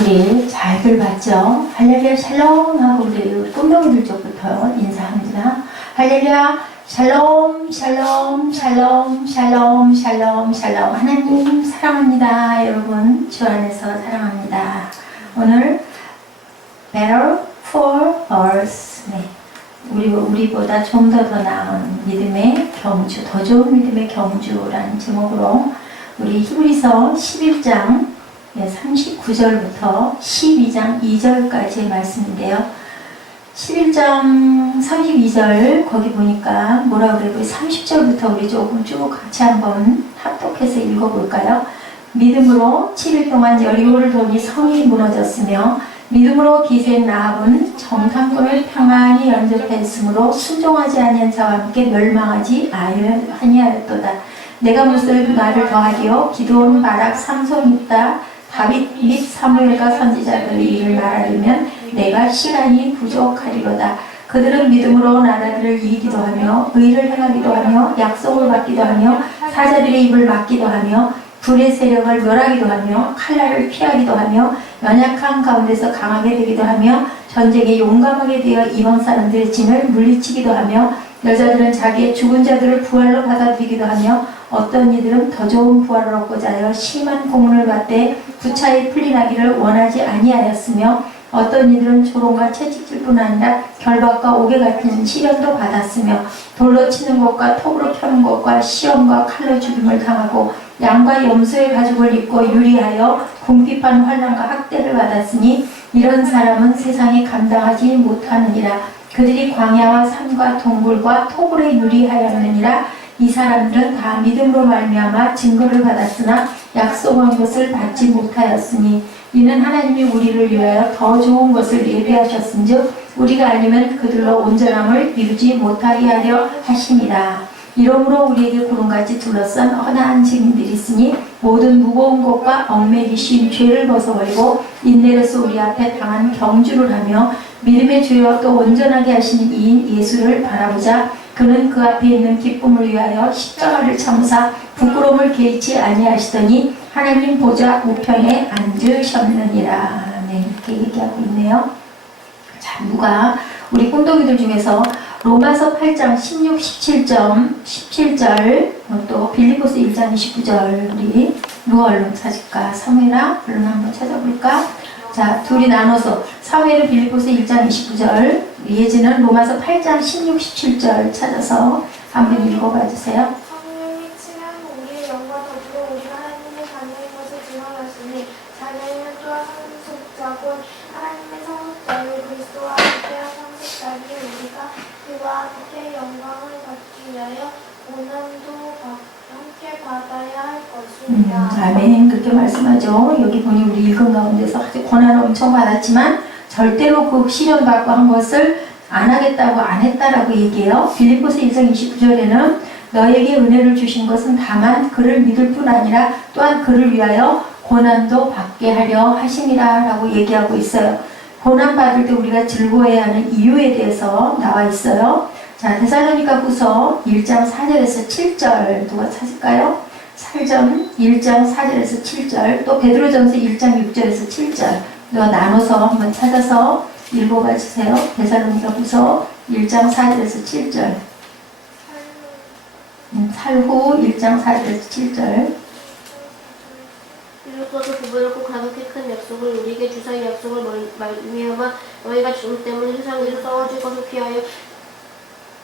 우리 잘들 봤죠? 할렐루야 샬롬 하고 우리 꿈덩이들 쪽부터 인사합니다. 할렐루야 샬롬 샬롬 샬롬 샬롬 샬롬 샬롬. 하나님 사랑합니다. 여러분 주 안에서 사랑합니다. 오늘 Better for us. 네. 우리보다 좀 더 나은 믿음의 경주, 더 좋은 믿음의 경주라는 제목으로 우리 히브리서 11장 39절부터 12장 2절까지의 말씀인데요. 11장 32절 거기 보니까 뭐라 그래요? 30절부터 우리 조금 쭉 같이 한번 합독해서 읽어볼까요? 믿음으로 7일 동안 여리고를 도니 성이 무너졌으며 믿음으로 기생 라합은 정탐꾼을 평안히 연접했으므로 순종하지 아니한 자와 함께 멸망하지 아니하였도다. 내가 무슨 말을 더하리요? 기드온, 바락, 삼손 있다. 다윗 및 사무엘과 선지자들이 이를 말하려면 내가 시간이 부족하리로다. 그들은 믿음으로 나라들을 이기기도 하며 의를 행하기도 하며 약속을 받기도 하며 사자들의 입을 막기도 하며 불의 세력을 멸하기도 하며 칼날을 피하기도 하며 연약한 가운데서 강하게 되기도 하며 전쟁에 용감하게 되어 이방 사람들의 진을 물리치기도 하며 여자들은 자기의 죽은 자들을 부활로 받아들이기도 하며 어떤 이들은 더 좋은 부활을 얻고자 하여 심한 고문을 받되 부차에 풀리나기를 원하지 아니하였으며 어떤 이들은 조롱과 채찍질뿐 아니라 결박과 옥에 같은 시련도 받았으며 돌로 치는 것과 톱으로 펴는 것과 시험과 칼로 죽임을 당하고 양과 염소의 가죽을 입고 유리하여 궁핍한 환난과 학대를 받았으니 이런 사람은 세상에 감당하지 못하느니라. 그들이 광야와 산과 동굴과 토굴에 유리하였느니라. 이 사람들은 다 믿음으로 말미암아 증거를 받았으나 약속한 것을 받지 못하였으니 이는 하나님이 우리를 위하여 더 좋은 것을 예비하셨은즉 우리가 아니면 그들로 온전함을 이루지 못하게 하려 하심이라. 이러므로 우리에게 구름같이 둘러싼 허다한 증인들이 있으니 모든 무거운 것과 얽매기 쉬운 죄를 벗어버리고 인내로서 우리 앞에 당한 경주를 하며 믿음의 주여 또 온전하게 하시는 이인 예수를 바라보자. 그는 그 앞에 있는 기쁨을 위하여 십자가를 참으사 부끄러움을 개의치 아니하시더니 하나님 보좌 우편에 앉으셨느니라. 네, 이렇게 얘기하고 있네요. 자, 누가 우리 꿈덩이들 중에서 로마서 8장 16, 17절 또 빌립보서 1장 29절 우리 누가 얼른 찾을까? 사무엘아 얼른 한번 찾아볼까? 자, 둘이 나눠서 사무엘은 빌립보서 1장 29절, 예지는 로마서 8장 16, 17절 찾아서 한번 읽어봐 주세요. 성령이 친한 우리의 영과 더불어 우리가 하나님의 자녀인 것을 증언하시니 자녀는 또한 상속자고 하나님의 상속자요 그리스도와 함께 상속자니 우리가 그와 함께 영광을 받기 위하여 고난도 함께 받아야 할 것입니다. 아멘. 그렇게 말씀하죠. 여기 보니 우리 읽은 가운데서 고난을 엄청 받았지만 절대로 그 시련받고 한 것을 안 하겠다고 안 했다라고 얘기해요. 빌립보서 1장 29절에는 너에게 은혜를 주신 것은 다만 그를 믿을 뿐 아니라 또한 그를 위하여 고난도 받게 하려 하심이라 라고 얘기하고 있어요. 고난 받을 때 우리가 즐거워해야 하는 이유에 대해서 나와 있어요. 자, 데살로니가 후서 1장 4절에서 7절 누가 찾을까요? 8장 1장 4절에서 7절 또 베드로전서 1장 6절에서 7절 누가 나눠서 한번 찾아서 읽어봐 주세요. 데살로니가 후서 1장 4절에서 7절 살후 1장 4절에서 7절 이로써도 부부롭고 가볍게 큰 약속을 우리에게 주사 이 약속을 말미암아 너희가 죽음 때문에 세상에서 썩어질 것을 피하여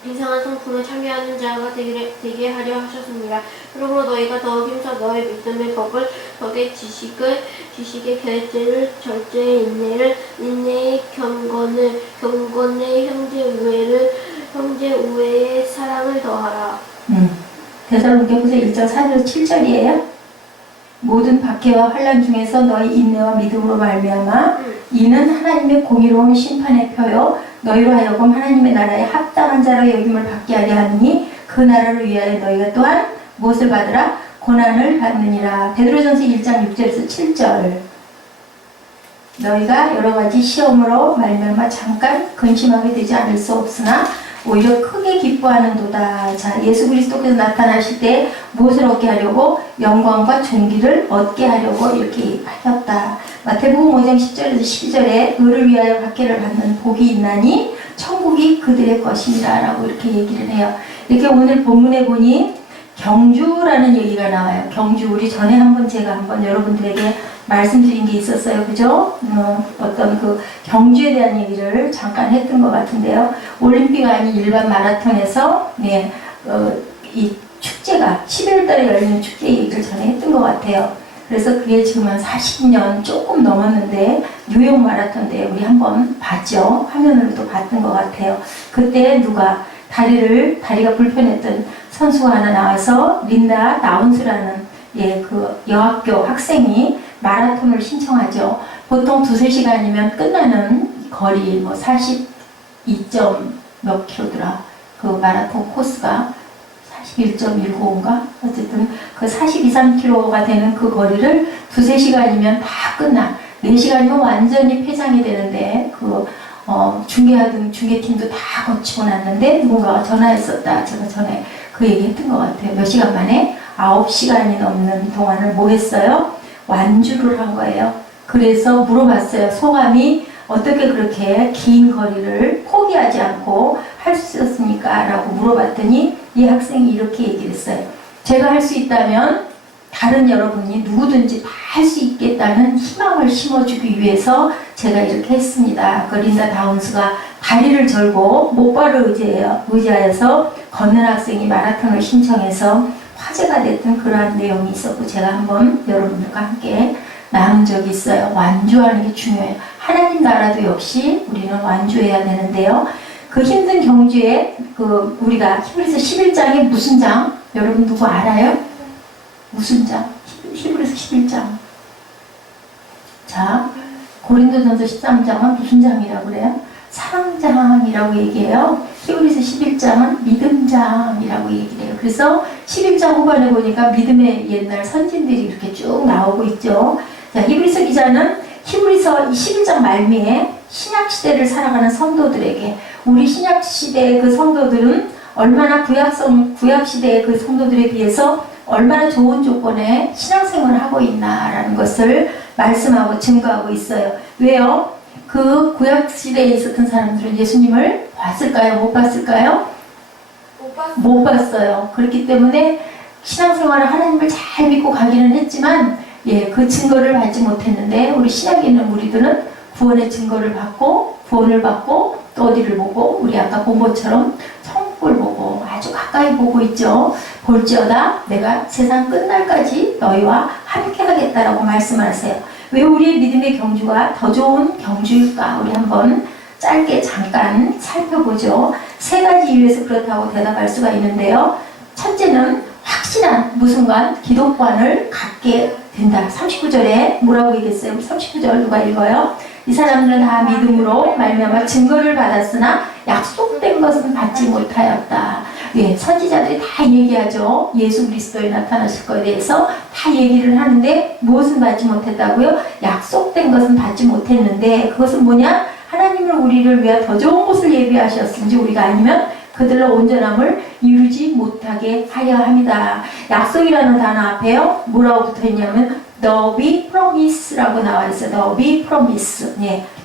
이상한 성품에 참여하는 자가 되게 하려 하셨습니다. 그러므로 너희가 더욱 힘써 너희 믿음의 법을, 덕의 지식의 결제를, 절제의 인내를, 인내의 경건을, 경건의 형제 우애의 사랑을 더하라. 데살로니가후서 1장 4절 7절이에요. 모든 박해와 환난 중에서 너희 인내와 믿음으로 말미암아 이는 하나님의 공의로운 심판의 표요 너희로 하여금 하나님의 나라에 합당한 자로 여김을 받게 하려 하느니 그 나라를 위하여 너희가 또한 무엇을 받으라? 고난을 받느니라. 베드로전서 1장 6절에서 7절 너희가 여러 가지 시험으로 말미암아 잠깐 근심하게 되지 않을 수 없으나 오히려 크게 기뻐하는도다. 자, 예수 그리스도께서 나타나실 때 무엇을 얻게 하려고? 영광과 존귀를 얻게 하려고 이렇게 하셨다. 마태복음 5장 10절에서 12절에 의를 위하여 박해를 받는 복이 있나니 천국이 그들의 것입니다 라고 이렇게 얘기를 해요. 이렇게 오늘 본문에 보니 경주라는 얘기가 나와요. 경주, 우리 전에 제가 한번 여러분들에게 말씀드린 게 있었어요. 그죠? 어떤 그 경주에 대한 얘기를 잠깐 했던 것 같은데요. 올림픽 아닌 일반 마라톤에서, 이 축제가 11월 달에 열리는 축제 얘기를 전에 했던 것 같아요. 그래서 그게 지금 한 40년 조금 넘었는데, 뉴욕 마라톤 때 우리 한번 봤죠? 화면으로도 봤던 것 같아요. 그때 누가 다리가 불편했던 선수가 하나 나와서 린다 다운스라는 그 여학교 학생이 마라톤을 신청하죠. 보통 2-3시간이면 끝나는 거리 42점 몇 킬로더라. 그 마라톤 코스가 41.195인가? 어쨌든 그 42-3km가 되는 그 거리를 2-3시간이면 다 끝나. 4시간이면 완전히 폐장이 되는데 중계하던 중계팀도 다 거치고 났는데 누군가가 전화했었다. 제가 전에 그 얘기 했던 것 같아요. 몇 시간 만에 9시간이 넘는 동안을 뭐 했어요? 완주를 한 거예요. 그래서 물어봤어요. 소감이 어떻게 그렇게 긴 거리를 포기하지 않고 할 수 있었습니까? 라고 물어봤더니 이 학생이 이렇게 얘기를 했어요. 제가 할 수 있다면 다른 여러분이 누구든지 다 할 수 있겠다는 희망을 심어주기 위해서 제가 이렇게 했습니다. 그 린다 다운스가 다리를 절고 목발을 의지하여서 걷는 학생이 마라톤을 신청해서 화제가 됐던 그러한 내용이 있었고 제가 한번 여러분들과 함께 나눈 적이 있어요. 완주하는 게 중요해요. 하나님 나라도 역시 우리는 완주해야 되는데요. 그 힘든 경주에 우리가 히브리서 11장에 무슨 장? 여러분 누구 알아요? 무슨 장? 히브리서 11장. 자, 고린도전서 13장은 무슨 장이라고 그래요? 사랑장이라고 얘기해요. 히브리서 11장은 믿음장이라고 얘기를 해요. 그래서 11장 후반에 보니까 믿음의 옛날 선진들이 이렇게 쭉 나오고 있죠. 자, 히브리서 기자는 히브리서 11장 말미에 신약시대를 살아가는 성도들에게 우리 신약시대의 그 성도들은 얼마나 구약시대의 그 성도들에 비해서 얼마나 좋은 조건에 신앙생활을 하고 있나라는 것을 말씀하고 증거하고 있어요. 왜요? 그 구약시대에 있었던 사람들은 예수님을 봤을까요? 못 봤을까요? 못 봤어요. 그렇기 때문에 신앙생활을 하나님을 잘 믿고 가기는 했지만 그 증거를 받지 못했는데 우리 신약에 있는 우리들은 구원의 증거를 받고 구원을 받고 또 어디를 보고 우리 아까 본 것처럼 천국을 보고 아주 가까이 보고 있죠. 볼지어다 내가 세상 끝날까지 너희와 함께 하겠다라고 말씀하세요. 왜 우리의 믿음의 경주가 더 좋은 경주일까? 우리 한번 짧게 잠깐 살펴보죠. 3가지 이유에서 그렇다고 대답할 수가 있는데요. 첫째는 확실한 무슨관 기독관을 갖게 된다. 39절에 뭐라고 얘기했어요? 39절 누가 읽어요? 이 사람들은 다 믿음으로 말미암아 증거를 받았으나 약속된 것은 받지 못하였다. 선지자들이 다 얘기하죠. 예수 그리스도에 나타나실 것에 대해서 다 얘기를 하는데 무엇은 받지 못했다고요? 약속된 것은 받지 못했는데 그것은 뭐냐? 하나님은 우리를 위해 더 좋은 곳을 예비하셨은지 우리가 아니면 그들로 온전함을 이루지 못하게 하려 합니다. 약속이라는 단어 앞에요. 뭐라고 붙어있냐면 The be promise라고 나와 있어요. The be promise.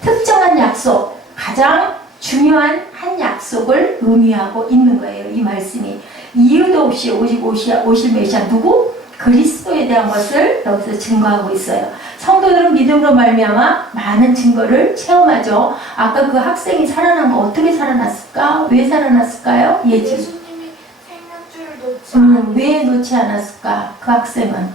특정한 약속, 가장 중요한 한 약속을 의미하고 있는 거예요. 이 말씀이. 이유도 없이 오직 오실 메시아 누구? 그리스도에 대한 것을 여기서 증거하고 있어요. 성도들은 믿음으로 말미암아 많은 증거를 체험하죠. 아까 그 학생이 살아난 거 어떻게 살아났을까? 왜 살아났을까요? 예수님이 생명줄을 놓지 왜 놓지 않았을까? 그 학생은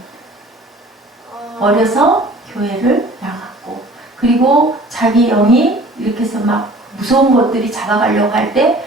어려서 교회를 나갔고 그리고 자기 영이 이렇게 해서 막 무서운 것들이 잡아가려고 할 때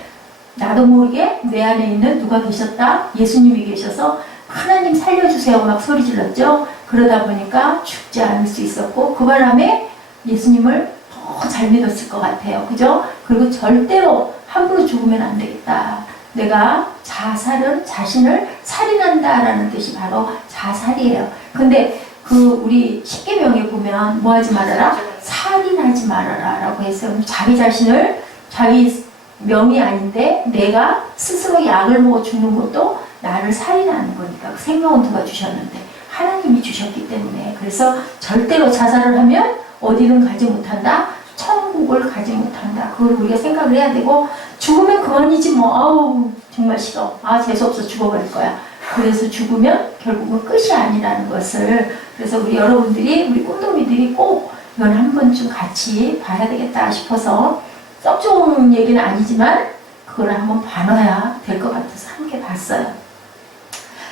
나도 모르게 내 안에 있는 누가 계셨다? 예수님이 계셔서 하나님 살려주세요 막 소리 질렀죠. 그러다 보니까 죽지 않을 수 있었고 그 바람에 예수님을 더 잘 믿었을 것 같아요. 그죠? 그리고 절대로 함부로 죽으면 안 되겠다. 내가 자신을 살인한다 라는 뜻이 바로 자살이에요. 근데 우리 십계명에 보면 뭐 하지 말아라? 살인하지 말아라 라고 해서 자기 자신을 자기 명이 아닌데 내가 스스로 약을 먹어 죽는 것도 나를 살인하는 거니까 그 생명은 누가 주셨는데 하나님이 주셨기 때문에 그래서 절대로 자살을 하면 어디든 가지 못한다. 천국을 가지 못한다. 그걸 우리가 생각을 해야 되고 죽으면 그만이지 뭐 아우 정말 싫어. 아 재수없어 죽어버릴 거야. 그래서 죽으면 결국은 끝이 아니라는 것을 그래서 우리 여러분들이 우리 꿈도미들이 꼭 이건 한 번쯤 같이 봐야 되겠다 싶어서 썩 좋은 얘기는 아니지만 그걸 한번 봐놔야 될 것 같아서 함께 봤어요.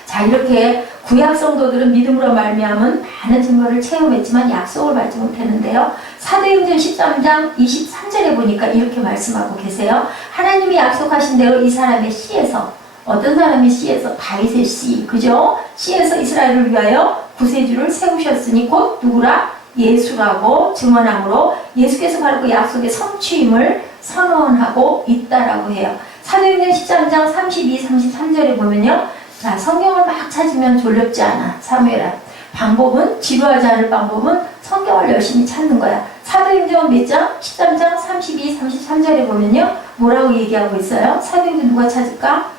자 이렇게 구약 성도들은 믿음으로 말미암은 많은 증거를 체험했지만 약속을 받지 못했는데요. 사도행전 13장 23절에 보니까 이렇게 말씀하고 계세요. 하나님이 약속하신 대로 이 사람의 씨에서 어떤 사람의 씨에서 다윗의 씨 그죠? 씨에서 이스라엘을 위하여 구세주를 세우셨으니 곧 누구라? 예수라고 증언함으로 예수께서 바로 그 약속의 성취임을 선언하고 있다라고 해요. 사도행전 13장 32, 33절에 보면요. 자, 성경을 막 찾으면 졸렵지 않아. 사무엘아. 방법은 지루하지 않을 방법은 성경을 열심히 찾는 거야. 사도행전 몇 장? 13장 32, 33절에 보면요. 뭐라고 얘기하고 있어요? 사도행전 누가 찾을까?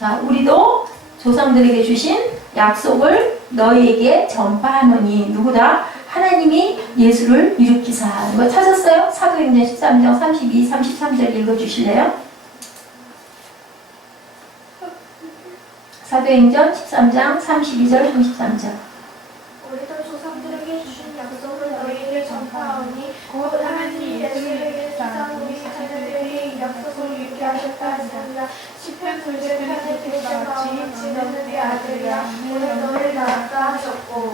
자, 우리도 조상들에게 주신 약속을 너희에게 전파하노니 누구다? 하나님이 예수를 일으키사. 이거 찾았어요? 사도행전 13장 32, 33절 읽어주실래요? 사도행전 13장 32절 33절 우리도 조상들에게 주신 약속을 너희에게 전파하오니 곧 하나님이 예수를 일으키사 우리 자녀들에게 이 약속을 이루게 하셨다 하시느니라. 시편 9절편에 기록된 바와 같이 너는 내 아들이야 오늘 너를 낳았다 하셨고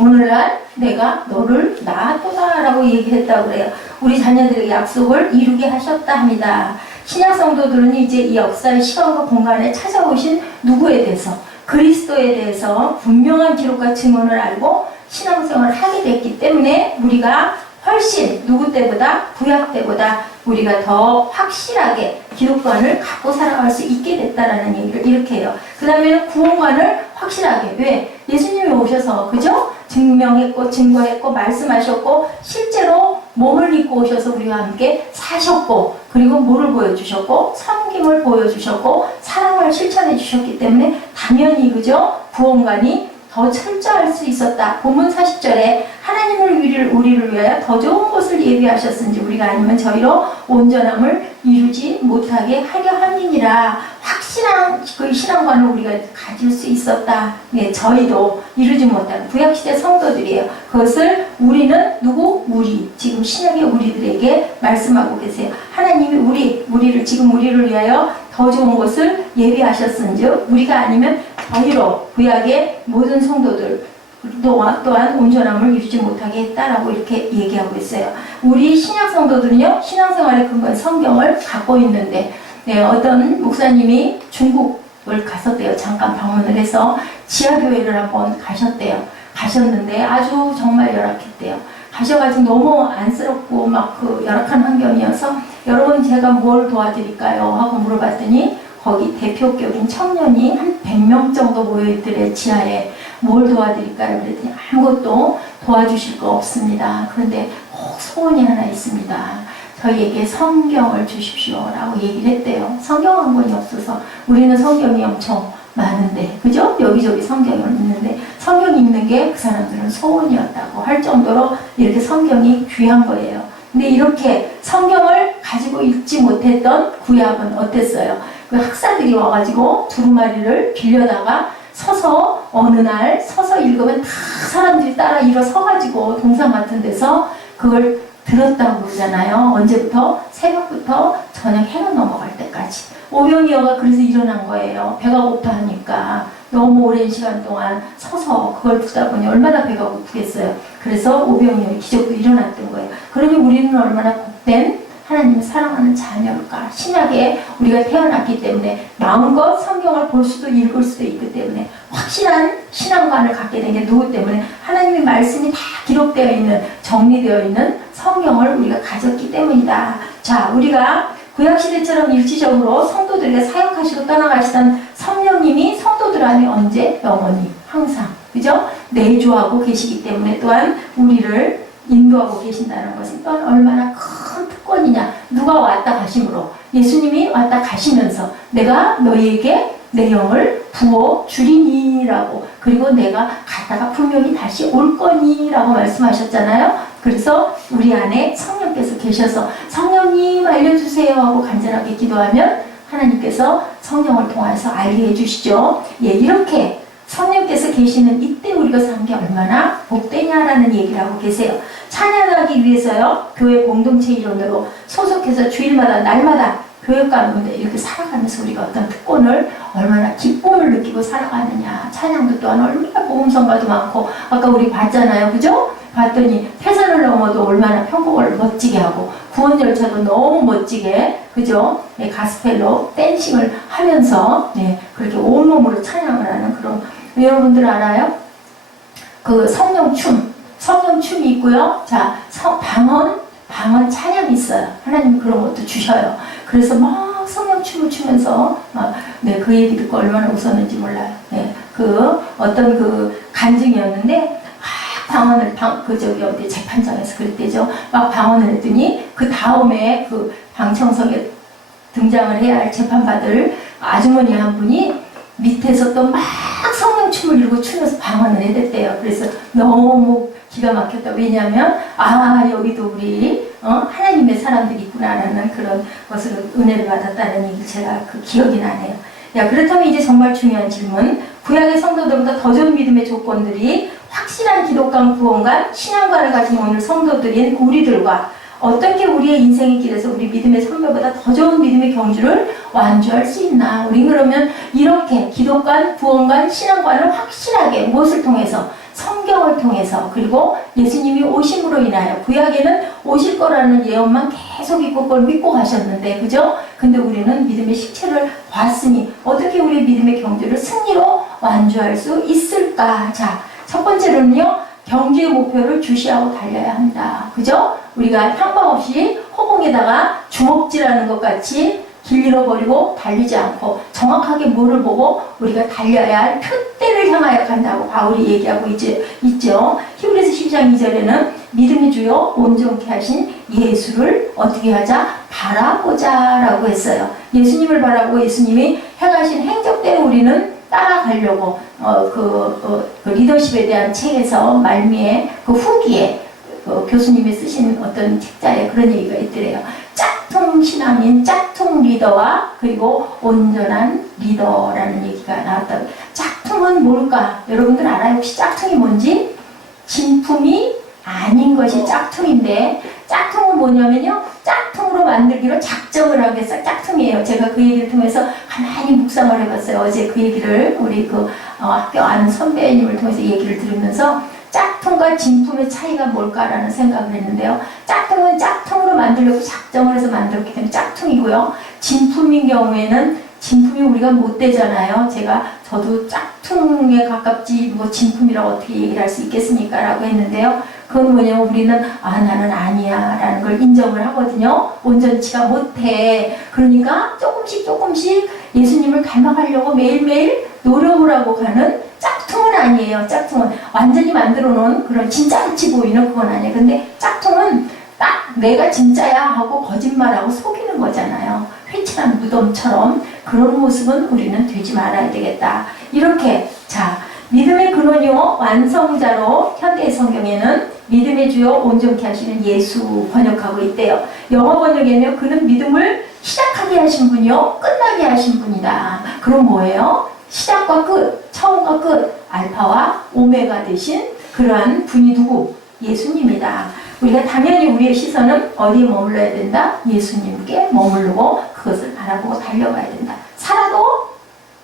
오늘날 내가 너를 낳았도다 라고 얘기했다고 그래요. 우리 자녀들에게 약속을 이루게 하셨다 합니다. 신약 성도들은 이제 이 역사의 시간과 공간에 찾아오신 누구에 대해서 그리스도에 대해서 분명한 기록과 증언을 알고 신앙생활을 하게 됐기 때문에 우리가 훨씬 누구 때보다 구약 때보다 우리가 더 확실하게 기독관을 갖고 살아갈 수 있게 됐다라는 얘기를 이렇게 해요. 그 다음에는 구원관을 확실하게 왜? 예수님이 오셔서 그죠? 증명했고 증거했고 말씀하셨고 실제로 몸을 입고 오셔서 우리와 함께 사셨고 그리고 뭐를 보여주셨고 섬김을 보여주셨고 사랑을 실천해 주셨기 때문에 당연히 그죠? 구원관이 더 철저할 수 있었다. 본문 40절에 하나님을 우리를 위하여 더 좋은 것을 예비하셨은지 우리가 아니면 저희로 온전함을 이루지 못하게 하려 함이니라. 확실한 그 신앙관을 우리가 가질 수 있었다. 네, 저희도 이루지 못한 구약시대 성도들이에요. 그것을 우리는 누구? 우리. 지금 신약의 우리들에게 말씀하고 계세요. 하나님이 우리를 위하여 더 좋은 것을 예비하셨은즉 우리가 아니면 저희로 구약의 모든 성도들 또한 온전함을 이루지 못하게 했다라고 이렇게 얘기하고 있어요. 우리 신약 성도들은요, 신앙생활의 근거인 성경을 갖고 있는데, 네, 어떤 목사님이 중국을 갔었대요. 잠깐 방문을 해서 지하교회를 한번 가셨는데 아주 정말 열악했대요. 가셔가지고 너무 안쓰럽고 막 그 열악한 환경이어서 여러분 제가 뭘 도와드릴까요? 하고 물어봤더니 거기 대표격인 청년이 한 100명 정도 모여있더래. 지하에 뭘 도와드릴까요? 그랬더니 아무것도 도와주실 거 없습니다. 그런데 꼭 소원이 하나 있습니다. 저희에게 성경을 주십시오 라고 얘기를 했대요. 성경 한 권이 없어서 우리는 성경이 엄청 많은데 그죠? 여기저기 성경이 있는데 성경이 있는 게 그 사람들은 소원이었다고 할 정도로 이렇게 성경이 귀한 거예요. 근데 이렇게 성경을 가지고 읽지 못했던 구약은 어땠어요? 그 학사들이 와가지고 두루마리를 빌려다가 서서 어느 날 서서 읽으면 다 사람들이 따라 일어서가지고 동상 같은 데서 그걸 들었다고 그러잖아요. 언제부터? 새벽부터 저녁 해가 넘어갈 때까지. 오병이어가 그래서 일어난 거예요. 배가 고파 하니까 너무 오랜 시간 동안 서서 그걸 듣다 보니 얼마나 배가 고프겠어요. 그래서 오병이어의 기적도 일어났던 거예요. 그러니 우리는 얼마나 복된 하나님을 사랑하는 자녀일까. 신약에 우리가 태어났기 때문에 마음껏 성경을 볼 수도 읽을 수도 있기 때문에 확실한 신앙관을 갖게 된 게 누구 때문에? 하나님의 말씀이 다 기록되어 있는 정리되어 있는 성경을 우리가 가졌기 때문이다. 자, 우리가 구약시대처럼 일시적으로 성도들에게 사역하시고 떠나가시던 성령님이 성도들 안에 언제? 영원히 항상 그죠? 내주하고 계시기 때문에 또한 우리를 인도하고 계신다는 것은 또한 얼마나 큰 특권이냐. 누가 왔다 가심으로 예수님이 왔다 가시면서 내가 너희에게 내 영을 부어 주리니라고, 그리고 내가 갔다가 분명히 다시 올 거니라고 말씀하셨잖아요. 그래서 우리 안에 성령께서 계셔서 성령님 알려주세요 하고 간절하게 기도하면 하나님께서 성령을 통해서 알게 해주시죠. 예, 이렇게 성령께서 계시는 이때 우리가 사는 게 얼마나 복되냐라는 얘기를 하고 계세요. 찬양하기 위해서요, 교회 공동체 이론으로 소속해서 주일마다 날마다 교회 가운데 이렇게 살아가면서 우리가 어떤 특권을, 얼마나 기쁨을 느끼고 살아가느냐. 찬양도 또한 얼마나 복음성가도 많고, 아까 우리 봤잖아요, 그죠? 봤더니 태산을 넘어도 얼마나 편곡을 멋지게 하고, 구원 열차도 너무 멋지게, 그죠? 네, 가스펠로 댄싱을 하면서, 네, 그렇게 온몸으로 찬양을 하는 그런, 여러분들 알아요? 그 성령춤이 있고요. 자, 방언 찬양이 있어요. 하나님 그런 것도 주셔요. 그래서 막 성령춤을 추면서 막, 네, 그 얘기 듣고 얼마나 웃었는지 몰라요. 네, 그 어떤 그 간증이었는데 막 방언을 어디 재판장에서 그랬대죠. 막 방언을 했더니 그 다음에 그 방청석에 등장을 해야 할 재판받을 아주머니 한 분이 밑에서 또 막 성령춤을 이루고 추면서 방언을 해댔대요. 그래서 너무 기가 막혔다. 왜냐하면 여기도 우리 하나님의 사람들이 있구나라는 그런 것으로 은혜를 받았다는 얘기 제가 그 기억이 나네요. 야, 그렇다면 이제 정말 중요한 질문. 구약의 성도들보다 더 좋은 믿음의 조건들이 확실한 기독관, 구원관, 신앙관을 가진 오늘 성도들인 우리들과 어떻게 우리의 인생의 길에서 우리 믿음의 선배보다 더 좋은 믿음의 경주를 완주할 수 있나? 우리 그러면 이렇게 기독관, 구원관, 신앙관을 확실하게 무엇을 통해서? 성경을 통해서, 그리고 예수님이 오심으로 인하여 구약에는 오실 거라는 예언만 계속 있고 그걸 믿고 가셨는데, 그죠? 근데 우리는 믿음의 실체를 봤으니 어떻게 우리의 믿음의 경주를 승리로 완주할 수 있을까? 자, 첫 번째로는요, 경주의 목표를 주시하고 달려야 한다. 그죠? 우리가 향방 없이 허공에다가 주먹질하는 것 같이 길 잃어버리고 달리지 않고 정확하게 뭐를 보고 우리가 달려야 할 표대를 향하여 간다고 바울이 얘기하고 있죠. 히브리서 12장 2절에는 믿음의 주요 온전케 하신 예수를 어떻게 하자? 바라보자 라고 했어요. 예수님을 바라보고 예수님이 행하신 행적대로 우리는 따라가려고 그 리더십에 대한 책에서 말미에 그 후기에 교수님이 쓰신 어떤 책자에 그런 얘기가 있더래요. 짝퉁 신앙인 짝퉁 리더와 그리고 온전한 리더라는 얘기가 나왔다고. 짝퉁은 뭘까? 여러분들 알아요? 혹시 짝퉁이 뭔지? 진품이 아닌 것이 짝퉁인데, 짝퉁은 뭐냐면요, 짝퉁으로 만들기로 작정을 하겠어. 짝퉁이에요. 제가 그 얘기를 통해서 가만히 묵상을 해봤어요. 어제 그 얘기를 우리 학교 아는 선배님을 통해서 얘기를 들으면서 짝퉁과 진품의 차이가 뭘까라는 생각을 했는데요. 짝퉁은 짝퉁으로 만들려고 작정을 해서 만들었기 때문에 짝퉁이고요. 진품인 경우에는 진품이 우리가 못 되잖아요. 저도 짝퉁에 가깝지 뭐 진품이라고 어떻게 얘기를 할 수 있겠습니까? 라고 했는데요. 그건 뭐냐면 우리는 나는 아니야 라는 걸 인정을 하거든요. 온전치가 못해. 그러니까 조금씩 예수님을 닮아가려고 매일매일 노력을 하고 가는 짝퉁은 아니에요. 짝퉁은 완전히 만들어 놓은 그런 진짜같이 보이는 그건 아니에요. 근데 짝퉁은 딱 내가 진짜야 하고 거짓말하고 속이는 거잖아요. 회칠한 무덤처럼. 그런 모습은 우리는 되지 말아야 되겠다. 이렇게, 자, 믿음의 근원이요 완성자로 현대의 성경에는 믿음의 주요 온전케 하시는 예수 번역하고 있대요. 영어 번역에는요, 그는 믿음을 시작하게 하신 분이요 끝나게 하신 분이다. 그럼 뭐예요? 시작과 끝, 처음과 끝, 알파와 오메가 되신 그러한 분이 누구? 예수님이다. 우리가 당연히 우리의 시선은 어디에 머물러야 된다? 예수님께 머무르고 그것을 바라보고 달려가야 된다. 살아도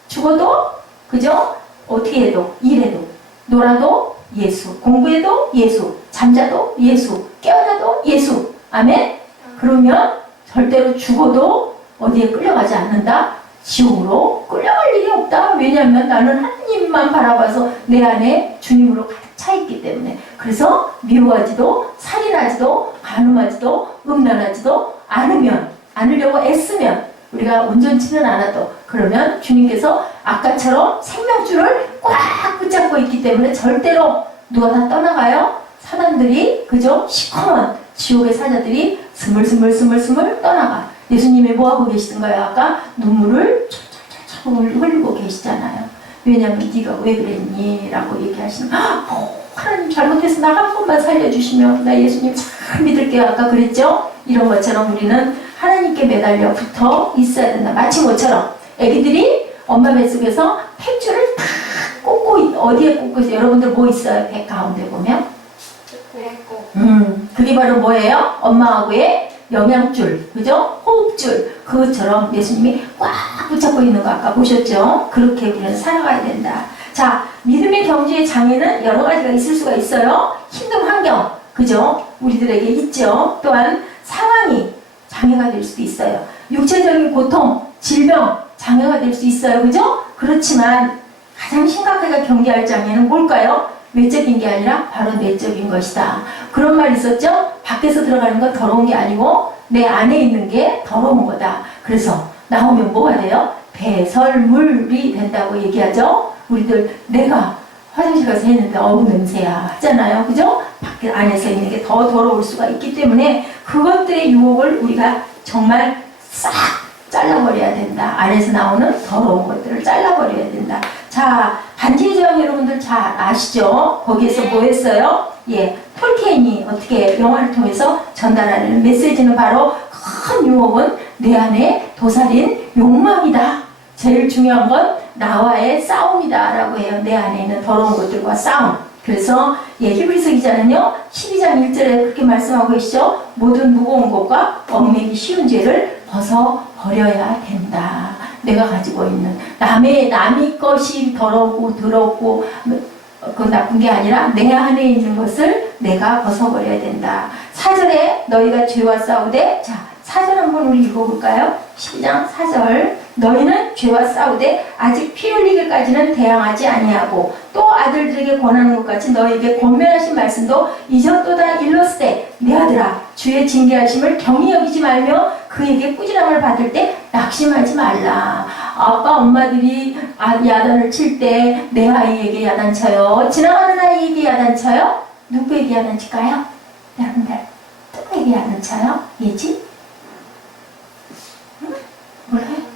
죽어도, 그죠? 어떻게 해도, 일해도, 놀아도 예수, 공부해도 예수, 잠자도 예수, 깨어나도 예수. 아멘? 그러면 절대로 죽어도 어디에 끌려가지 않는다? 지옥으로 끌려갈 일이 없다. 왜냐하면 나는 하나님만 바라봐서 내 안에 주님으로 가득 차 있기 때문에. 그래서 미워하지도 살인하지도 간음하지도 음란하지도 않으려고 애쓰면, 우리가 온전치는 않아도, 그러면 주님께서 아까처럼 생명줄을 꽉 붙잡고 있기 때문에 절대로 누가 다 떠나가요? 사단들이, 그죠? 시커먼 지옥의 사자들이 스물스물 떠나가. 예수님이 뭐하고 계시던 거예요? 아까 눈물을 촤촤촤 흘리고 계시잖아요. 왜냐면 네가 왜 그랬니? 라고 얘기하시는 하나님 잘못해서 나 한 번만 살려주시면 나 예수님 잘 믿을게요. 아까 그랬죠? 이런 것처럼 우리는 하나님께 매달려 붙어 있어야 된다. 마치 뭐처럼 애기들이 엄마 뱃속에서 탯줄을 탁 꽂고 어디에 꽂고 있어요? 여러분들 뭐 있어요? 배 가운데 보면? 그게 바로 뭐예요? 엄마하고의 영양줄, 그죠? 호흡줄. 그것처럼 예수님이 꽉 붙잡고 있는 거 아까 보셨죠? 그렇게 우리는 살아가야 된다. 자, 믿음의 경주의 장애는 여러 가지가 있을 수가 있어요. 힘든 환경, 그죠? 우리들에게 있죠. 또한 상황이 장애가 될 수도 있어요. 육체적인 고통, 질병, 장애가 될 수 있어요. 그죠? 그렇지만 가장 심각하게 경계할 장애는 뭘까요? 외적인 게 아니라 바로 내적인 것이다. 그런 말 있었죠? 밖에서 들어가는 건 더러운 게 아니고 내 안에 있는 게 더러운 거다. 그래서 나오면 뭐가 돼요? 배설물이 된다고 얘기하죠? 우리들 내가 화장실 가서 했는데 어우 냄새야 하잖아요. 그죠? 밖에 안에서 있는 게 더 더러울 수가 있기 때문에 그것들의 유혹을 우리가 정말 싹 잘라버려야 된다. 안에서 나오는 더러운 것들을 잘라버려야 된다. 자, 반지의 제왕 여러분들 잘 아시죠? 거기에서 뭐 했어요? 예, 톨키엔이 어떻게 영화를 통해서 전달하는 메시지는 바로 큰 유혹은 내 안에 도살인 욕망이다. 제일 중요한 건 나와의 싸움이다 라고 해요. 내 안에 있는 더러운 것들과 싸움. 그래서 예, 히브리서 기자는요 12장 1절에 그렇게 말씀하고 계시죠. 모든 무거운 것과 얽매기 쉬운 죄를 벗어버려야 된다. 내가 가지고 있는 남의 것이 더럽고 더럽고 그 나쁜 게 아니라 내 안에 있는 것을 내가 벗어버려야 된다. 4절에 너희가 죄와 싸우되, 자 4절 한번 우리 읽어볼까요? 12장 4절. 너희는 죄와 싸우되 아직 피 흘리기까지는 대항하지 아니하고 또 아들들에게 권하는 것 같이 너희에게 권면하신 말씀도 이전또다 일렀으되 내 아들아 주의 징계하심을 경히 여기지 말며 그에게 꾸지람을 받을 때 낙심하지 말라. 아빠 엄마들이 야단을 칠 때 내 아이에게 야단쳐요. 지나가는 아이에게 야단쳐요? 누구에게 야단칠까요? 여러분들 누구에게 야단쳐요? 예지? 응? 몰라요?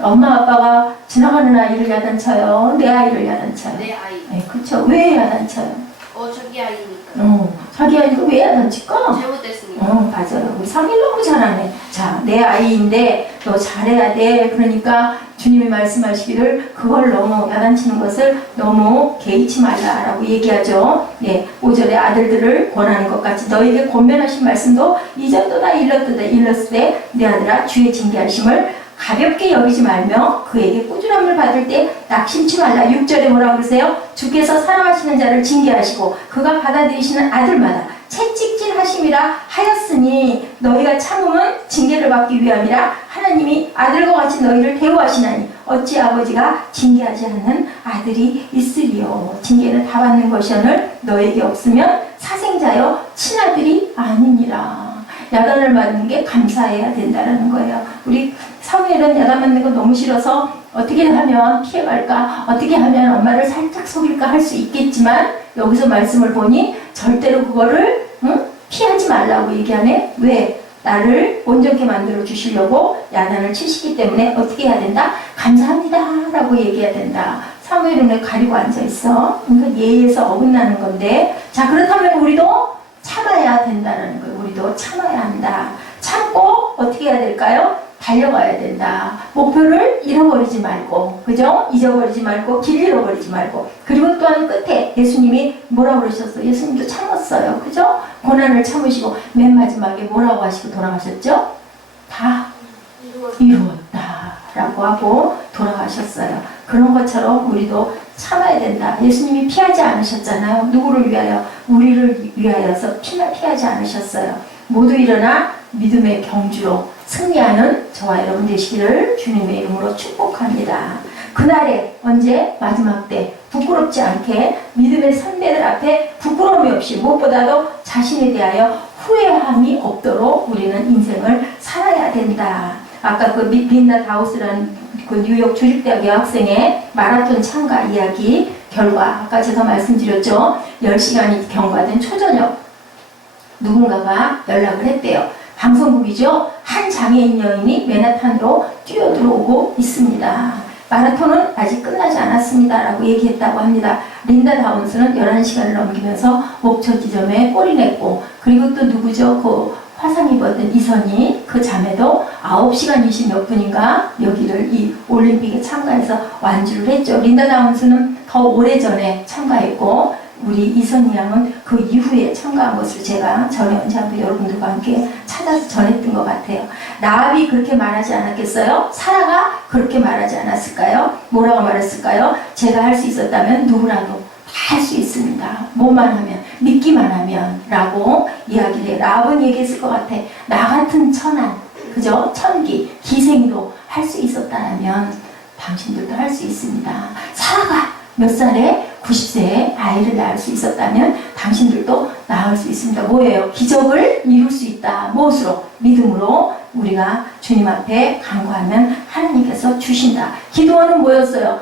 엄마 아빠가 지나가는 아이를 야단쳐요. 내 아이를 야단쳐요. 내 아이. 네, 그렇죠. 왜 야단쳐요? 자기 아이니까. 자기 아이가 왜 야단칠까? 잘못됐으니까. 맞아요. 우리 상일 너무 잘하네. 자, 내 아이인데 너 잘해야 돼. 그러니까 주님이 말씀하시기를 그걸 너무 야단치는 것을 너무 개의치 말라라고 얘기하죠. 예, 5절에 아들들을 권하는 것 같이 너에게 권면하신 말씀도 이전도다 일렀으되 내 아들아 주의 징계하심을 가볍게 여기지 말며 그에게 꾸준함을 받을 때 낙심치 말라. 6절에 뭐라고 그러세요? 주께서 사랑하시는 자를 징계하시고 그가 받아들이시는 아들마다 채찍질 하심이라 하였으니 너희가 참음은 징계를 받기 위함이라 하나님이 아들과 같이 너희를 대우하시나니 어찌 아버지가 징계하지 않는 아들이 있으리요. 징계는 다 받는 것이오늘 너에게 없으면 사생자여 친아들이 아니니라. 야단을 맞는 게 감사해야 된다는 거예요. 우리 사무엘은 야단 맞는 거 너무 싫어서 어떻게 하면 피해갈까? 어떻게 하면 엄마를 살짝 속일까? 할 수 있겠지만 여기서 말씀을 보니 절대로 그거를 피하지 말라고 얘기하네. 왜? 나를 온전케 만들어 주시려고 야단을 치시기 때문에 어떻게 해야 된다? 감사합니다 라고 얘기해야 된다. 사무엘은 왜 가리고 앉아있어? 그러니까 예에서 어긋나는 건데, 자 그렇다면 우리도 참아야 된다는 거예요. 우리도 참아야 한다. 참고 어떻게 해야 될까요? 달려가야 된다. 목표를 잃어버리지 말고, 그죠? 잊어버리지 말고, 길 잃어버리지 말고. 그리고 또한 끝에 예수님이 뭐라고 그러셨어요? 예수님도 참았어요. 그죠? 고난을 참으시고 맨 마지막에 뭐라고 하시고 돌아가셨죠? 다 이루었다 라고 하고 돌아가셨어요. 그런 것처럼 우리도 참아야 된다. 예수님이 피하지 않으셨잖아요. 누구를 위하여? 우리를 위하여서 피하지 않으셨어요. 모두 일어나 믿음의 경주로 승리하는 저와 여러분 되시기를 주님의 이름으로 축복합니다. 그날에 언제? 마지막 때 부끄럽지 않게 믿음의 선배들 앞에 부끄러움이 없이 무엇보다도 자신에 대하여 후회함이 없도록 우리는 인생을 살아야 된다. 아까 그 빈나 다우스라는 그 뉴욕 주립대학의 학생의 마라톤 참가 이야기 결과 아까 제가 말씀드렸죠. 10시간이 경과된 초저녁 누군가가 연락을 했대요. 방송국이죠. 한 장애인 여인이 맨하탄으로 뛰어들어오고 있습니다. 마라톤은 아직 끝나지 않았습니다 라고 얘기했다고 합니다. 린다 다운스는 11시간을 넘기면서 목표 지점에 골이 냈고, 그리고 또 누구죠? 그 화상 입었던 이선희, 그 자매도 9시간 20 몇 분인가 여기를 이 올림픽에 참가해서 완주를 했죠. 린다 다운스는 더 오래전에 참가했고, 우리 이선희 양은 그 이후에 참가한 것을 제가 전에 언제 한번 여러분들과 함께 찾아서 전했던 것 같아요. 라합이 그렇게 말하지 않았겠어요? 사라가 그렇게 말하지 않았을까요? 뭐라고 말했을까요? 제가 할 수 있었다면 누구라도 다 할 수 있습니다. 뭐만 하면, 믿기만 하면 라고 이야기를 해요. 라합은 얘기했을 것 같아. 나 같은 천한, 그죠? 천기, 기생도 할 수 있었다면 당신들도 할 수 있습니다. 사라가 몇 살에 90세에 아이를 낳을 수 있었다면 당신들도 낳을 수 있습니다. 뭐예요? 기적을 이룰 수 있다. 무엇으로? 믿음으로 우리가 주님 앞에 간구하면 하나님께서 주신다. 기도원은 뭐였어요?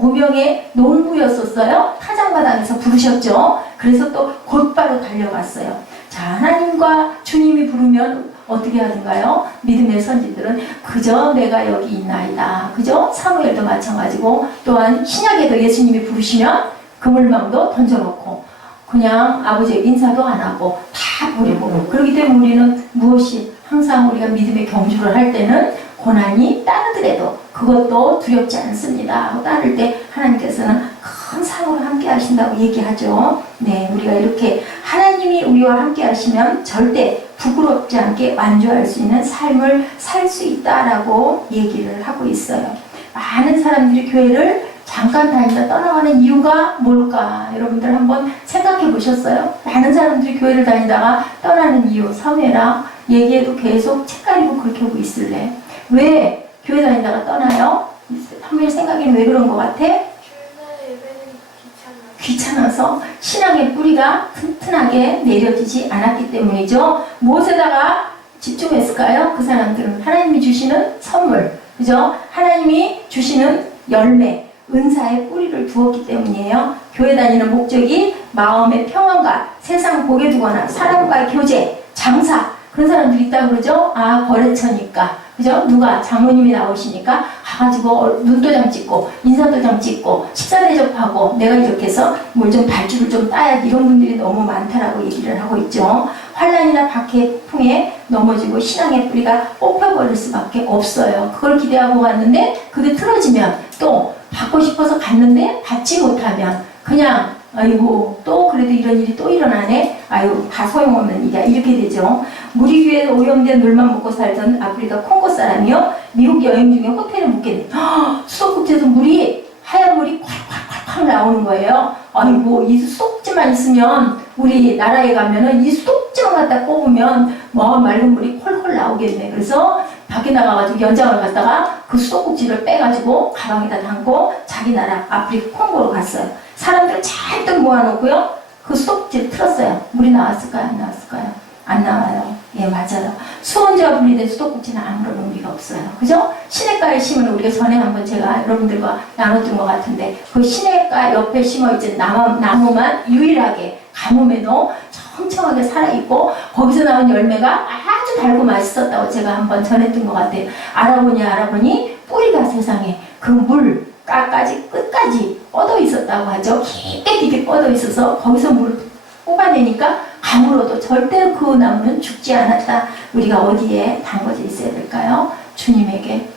무명의 농부였었어요. 타작마당에서 부르셨죠. 그래서 또 곧바로 달려갔어요. 자, 하나님과 주님이 부르면 어떻게 하는가요? 믿음의 선지들은 그저 내가 여기 있나이다. 그죠? 사무엘도 마찬가지고, 또한 신약에도 예수님이 부르시면 그물망도 던져놓고 그냥 아버지의 인사도 안 하고 다 버리고, 그렇기 때문에 우리는 무엇이 항상 우리가 믿음의 경주를 할 때는 고난이 따르더라도 그것도 두렵지 않습니다. 따를 때 하나님께서는 큰 상으로 함께 하신다고 얘기하죠. 네, 우리가 이렇게 하나님이 우리와 함께 하시면 절대 부끄럽지 않게 완주할 수 있는 삶을 살 수 있다라고 얘기를 하고 있어요. 많은 사람들이 교회를 잠깐 다니다 떠나가는 이유가 뭘까? 여러분들 한번 생각해 보셨어요? 많은 사람들이 교회를 다니다가 떠나는 이유, 사무엘아 얘기해도 계속 책가리고 그렇게 하고 있을래? 왜 교회 다니다가 떠나요? 사무엘 생각에는 왜 그런 것 같아? 귀찮아서 신앙의 뿌리가 튼튼하게 내려지지 않았기 때문이죠. 무엇에다가 집중했을까요? 그 사람들은 하나님이 주시는 선물, 그죠? 하나님이 주시는 열매, 은사의 뿌리를 두었기 때문이에요. 교회 다니는 목적이 마음의 평안과 세상 보게 두거나 사람과의 교제, 장사, 그런 사람들이 있다 그러죠? 거래처니까. 그죠? 누가 장모님이 나오시니까 가가지고 눈도장 찍고 인사도장 찍고 식사 대접하고 내가 이렇게 해서 뭘 좀 발주를 좀 따야 이런 분들이 너무 많다라고 얘기를 하고 있죠. 환란이나 박해풍에 넘어지고 신앙의 뿌리가 뽑혀버릴 수밖에 없어요. 그걸 기대하고 갔는데 그게 틀어지면 또 받고 싶어서 갔는데 받지 못하면 그냥 아이고 또 그래도 이런 일이 또 일어나네. 아유 다 소용없는 일이야. 이렇게 되죠. 우리 교회에 오염된 물만 먹고 살던 아프리카 콩고 사람이요. 미국 여행 중에 호텔에 묵게 돼. 수도꼭지에서 물이 하얀 물이 콸콸콸콸 나오는 거예요. 아이고 이 수도꼭지만 있으면 우리 나라에 가면은 이 수도꼭지만 갖다 꼽으면 뭐 맑은 물이 콜콜 나오겠네. 그래서 밖에 나가가지고 연장을 갔다가 그 수도꼭지를 빼가지고 가방에다 담고 자기 나라 아프리카 콩고로 갔어요. 사람들 잔뜩 모아놓고요. 그 수도꼭지를 틀었어요. 물이 나왔을까요? 안 나왔을까요? 안 나와요. 예, 맞아요. 수원지와 분리된 수도꼭지는 아무런 의미가 없어요. 그죠? 시냇가에 심은 우리가 전에 한번 제가 여러분들과 나눴던 것 같은데 그 시냇가 옆에 심어있던 나무만 유일하게 가뭄에도 청청하게 살아있고 거기서 나온 열매가 아주 달고 맛있었다고 제가 한번 전했던 것 같아요. 알아보니 뿌리가 세상에 그 물가까지 끝까지 뻗어 있었다고 하죠. 깊게 뻗어 있어서 거기서 물을 뽑아내니까 가물어도 절대로 그 나무는 죽지 않았다. 우리가 어디에 담궈져 있어야 될까요? 주님에게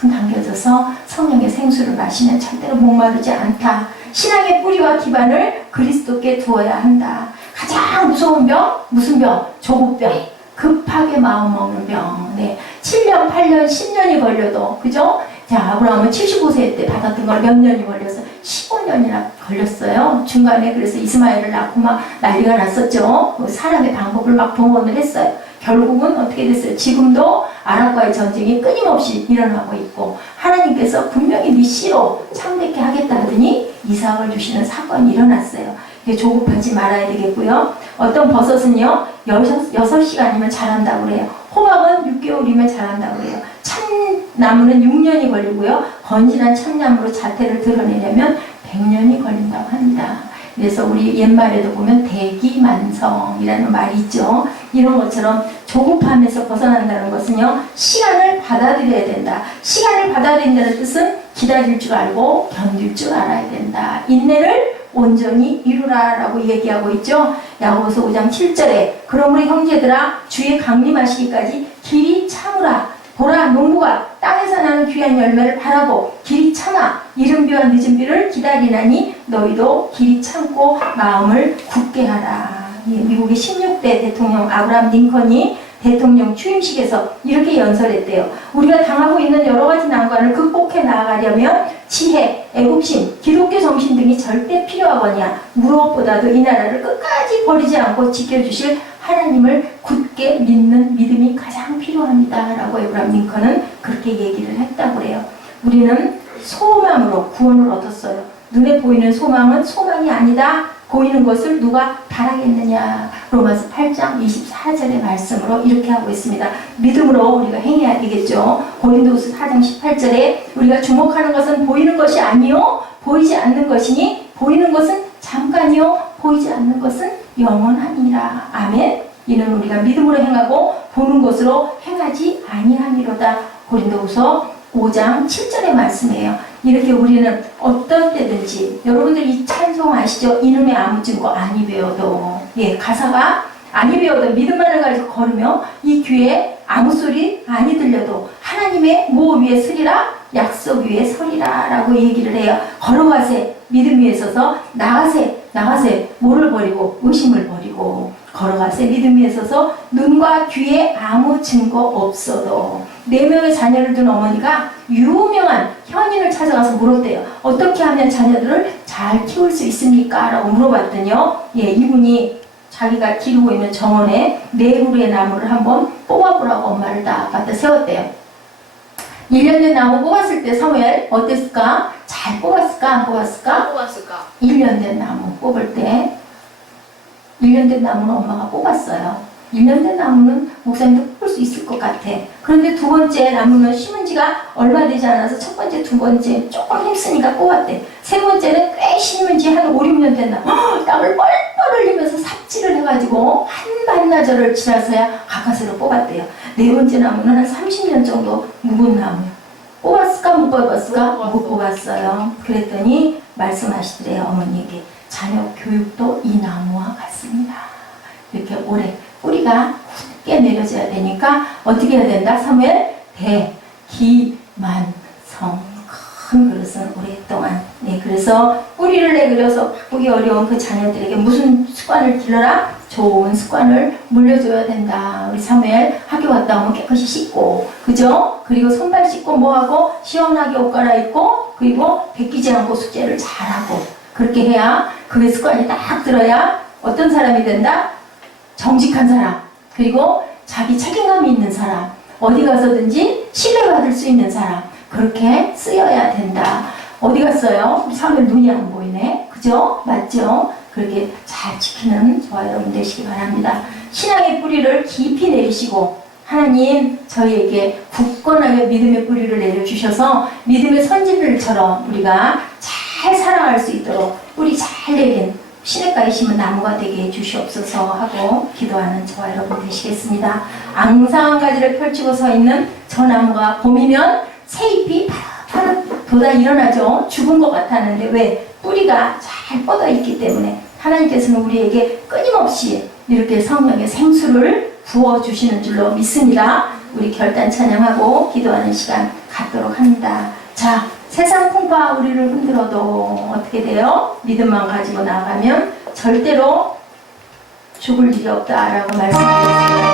담겨져서 성령의 생수를 마시면 절대로 목마르지 않다. 신앙의 뿌리와 기반을 그리스도께 두어야 한다. 가장 무서운 병, 무슨 병? 조급병. 급하게 마음 먹는 병. 네. 7년, 8년, 10년이 걸려도, 그죠? 자, 아브라함은 75세 때 받았던 걸 몇 년이 걸려서 15년이나 걸렸어요. 중간에 그래서 이스마엘을 낳고 막 난리가 났었죠. 사람의 방법을 막 동원을 했어요. 결국은 어떻게 됐어요? 지금도 아람과의 전쟁이 끊임없이 일어나고 있고 하나님께서 분명히 네 씨로 창대케 하겠다 하더니 이삭을 주시는 사건이 일어났어요. 이게 조급하지 말아야 되겠고요. 어떤 버섯은요 6시간이면 자란다고 그래요. 호박은 6개월이면 자란다고 그래요. 참나무는 6년이 걸리고요. 건실한 참나무로 자태를 드러내려면 100년이 걸린다고 합니다. 그래서 우리 옛말에도 보면 대기만성이라는 말이 있죠. 이런 것처럼 조급함에서 벗어난다는 것은요, 시간을 받아들여야 된다. 시간을 받아들인다는 뜻은 기다릴 줄 알고 견딜 줄 알아야 된다. 인내를 온전히 이루라 라고 얘기하고 있죠. 야고보서 5장 7절에 그러므로 형제들아 주의 강림하시기까지 길이 참으라. 보라 농부가 땅에서 나는 귀한 열매를 바라고 길이 참아 이른 비와 늦은 비를 기다리나니 너희도 길이 참고 마음을 굳게 하라. 미국의 16대 대통령 아브라함 링컨이 대통령 취임식에서 이렇게 연설했대요. 우리가 당하고 있는 여러 가지 난관을 극복해 나아가려면 지혜, 애국심, 기독교 정신 등이 절대 필요하거냐. 무엇보다도 이 나라를 끝까지 버리지 않고 지켜주실 하나님을 굳게 믿는 믿음이 가장 필요합니다. 라고 에브라함 링컨은 그렇게 얘기를 했다고 그래요. 우리는 소망으로 구원을 얻었어요. 눈에 보이는 소망은 소망이 아니다. 보이는 것을 누가 바라겠느냐. 로마서 8장 24절의 말씀으로 이렇게 하고 있습니다. 믿음으로 우리가 행해야 되겠죠. 고린도후서 4장 18절에 우리가 주목하는 것은 보이는 것이 아니요 보이지 않는 것이니 보이는 것은 잠깐이요 보이지 않는 것은 영원하니라. 아멘. 이는 우리가 믿음으로 행하고 보는 것으로 행하지 아니함이로다. 고린도후서 5장 7절의 말씀이에요. 이렇게 우리는 어떤 때든지, 여러분들 이 찬송 아시죠? 이놈의 아무 증거 아니 배워도, 가사가 아니 배워도 믿음만을 가지고 걸으며 이 귀에 아무 소리 아니 들려도 하나님의 모 위에 서리라 약속 위에 서리라 라고 얘기를 해요. 걸어가세 믿음 위에 서서 나가세 뭐를 버리고 의심을 버리고 걸어가세 믿음 위에 서서 눈과 귀에 아무 증거 없어도. 4명의 자녀를 둔 어머니가 유명한 현인을 찾아가서 물었대요. 어떻게 하면 자녀들을 잘 키울 수 있습니까? 라고 물어봤더니요. 이분이 자기가 기르고 있는 정원에 4그루의 나무를 한번 뽑아보라고 엄마를 딱 갖다 세웠대요. 1년 된 나무 뽑았을 때 사무엘 어땠을까? 잘 뽑았을까? 안 뽑았을까? 1년 된 나무 뽑을 때 1년 된 나무는 엄마가 뽑았어요. 1년 된 나무는 목사님도 뽑을 수 있을 것 같아. 그런데 2번째 나무는 심은 지가 얼마 되지 않아서 첫 번째, 2번째 조금 힘쓰니까 뽑았대. 3번째는 꽤 심은 지 한 5, 6년 된 나무. 땀을 뻘뻘 흘리면서 삽질을 해가지고 한 반나절을 지나서야 가까스로 뽑았대요. 4번째 나무는 한 30년 정도 묵은 나무야. 뽑았을까? 못 뽑았을까? 못 뽑았어요. 그랬더니 말씀하시더래요. 어머니에게. 자녀 교육도 이 나무와 같습니다. 이렇게 오래 뿌리가 굳게 내려져야 되니까 어떻게 해야 된다? 사무엘 대기만성. 큰 그릇은 오랫동안. 그래서 뿌리를 내그려서 바꾸기 어려운 그 자녀들에게 무슨 습관을 길러라? 좋은 습관을 물려줘야 된다. 우리 사무엘 학교 갔다 오면 깨끗이 씻고, 그죠? 그리고 손발 씻고 뭐하고 시원하게 옷 갈아입고, 그리고 베끼지 않고 숙제를 잘하고, 그렇게 해야 그의 습관이 딱 들어야 어떤 사람이 된다? 정직한 사람, 그리고 자기 책임감이 있는 사람, 어디 가서든지 신뢰받을 수 있는 사람, 그렇게 쓰여야 된다. 어디 갔어요? 우리 사무엘 눈이 안 보이네. 그죠? 맞죠? 그렇게 잘 지키는 저와 여러분 되시기 바랍니다. 신앙의 뿌리를 깊이 내리시고 하나님 저희에게 굳건하게 믿음의 뿌리를 내려주셔서 믿음의 선진들처럼 우리가 잘 살아갈 수 있도록 뿌리 잘 내린 시냇가에 심은 나무가 되게 해주시옵소서 하고 기도하는 저와 여러분 되시겠습니다. 앙상한 가지를 펼치고 서 있는 저 나무가 봄이면 새잎이 파릇파릇 돋아 일어나죠. 죽은 것 같았는데 왜? 뿌리가 잘 뻗어 있기 때문에 하나님께서는 우리에게 끊임없이 이렇게 성령의 생수를 부어주시는 줄로 믿습니다. 우리 결단 찬양하고 기도하는 시간 갖도록 합니다. 자, 세상 풍파 우리를 흔들어도 어떻게 돼요? 믿음만 가지고 나가면 절대로 죽을 일이 없다라고 말씀드렸습니다.